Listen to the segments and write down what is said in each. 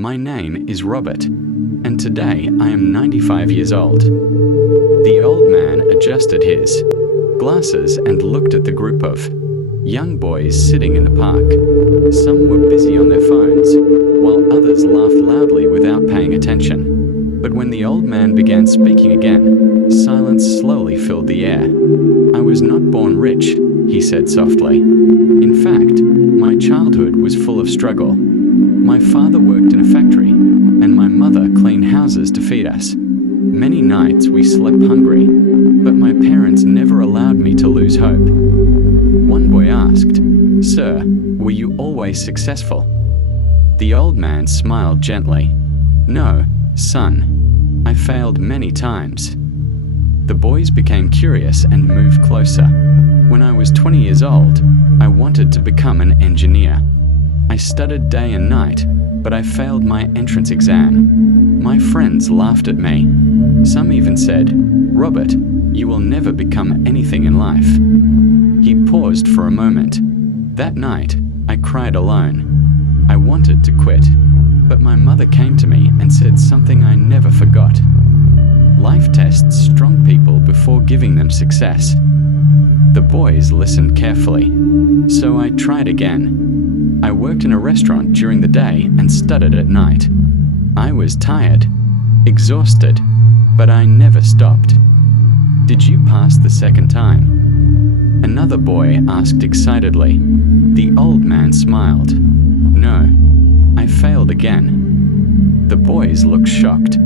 My name is Robert, and today I am 95 years old. The old man adjusted his glasses and looked at the group of young boys sitting in the park. Some were busy on their phones, while others laughed loudly without paying attention. But when the old man began speaking again, silence slowly filled the air. I was not born rich, he said softly. In fact, my childhood was full of struggle. My father worked in a factory, and my mother cleaned houses to feed us. Many nights we slept hungry, but my parents never allowed me to lose hope. One boy asked, "Sir, were you always successful?" The old man smiled gently. "No, son, I failed many times." The boys became curious and moved closer. When I was 20 years old, I wanted to become an engineer. I studied day and night, but I failed my entrance exam. My friends laughed at me. Some even said, "Robert, you will never become anything in life." He paused for a moment. That night, I cried alone. I wanted to quit, but my mother came to me and said something I never forgot. Life tests strong people before giving them success. The boys listened carefully, so I tried again. I worked in a restaurant during the day and studied at night. I was tired, exhausted, but I never stopped. "Did you pass the second time?" Another boy asked excitedly. The old man smiled. "No, I failed again." The boys looked shocked,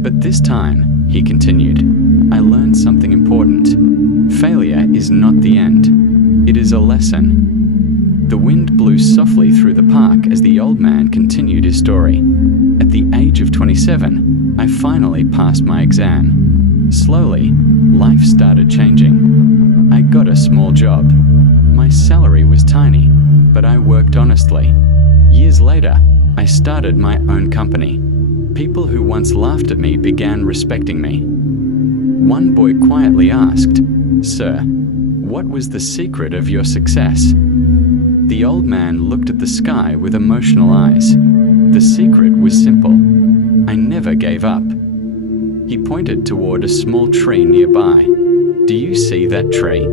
but this time, he continued, I learned something important. Failure is not the end. It is a lesson. The wind blew softly through the park as the old man continued his story. At the age of 27, I finally passed my exam. Slowly, life started changing. I got a small job. My salary was tiny, but I worked honestly. Years later, I started my own company. People who once laughed at me began respecting me. One boy quietly asked, "Sir, what was the secret of your success?" The old man looked at the sky with emotional eyes. The secret was simple. I never gave up. He pointed toward a small tree nearby. "Do you see that tree?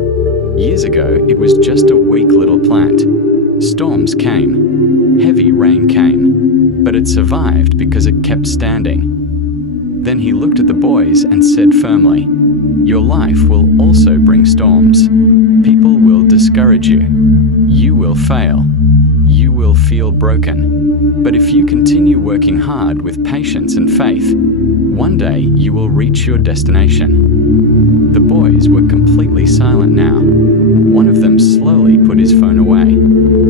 Years ago, it was just a weak little plant. Storms came, heavy rain came, but it survived because it kept standing." Then he looked at the boys and said firmly, "Your life will also bring storms. People will discourage you. You will fail. You will feel broken. But if you continue working hard with patience and faith, one day you will reach your destination." The boys were completely silent now. One of them slowly put his phone away.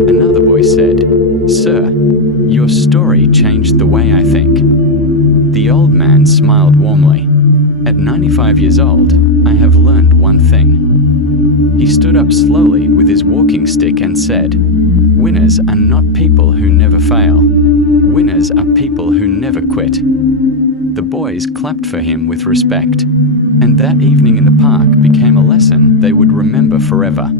Another boy said, "Sir, your story changed the way I think." The old man smiled warmly. "At 95 years old, I have learned one thing." He stood up slowly with his walking stick and said, "Winners are not people who never fail. Winners are people who never quit." The boys clapped for him with respect, and that evening in the park became a lesson they would remember forever.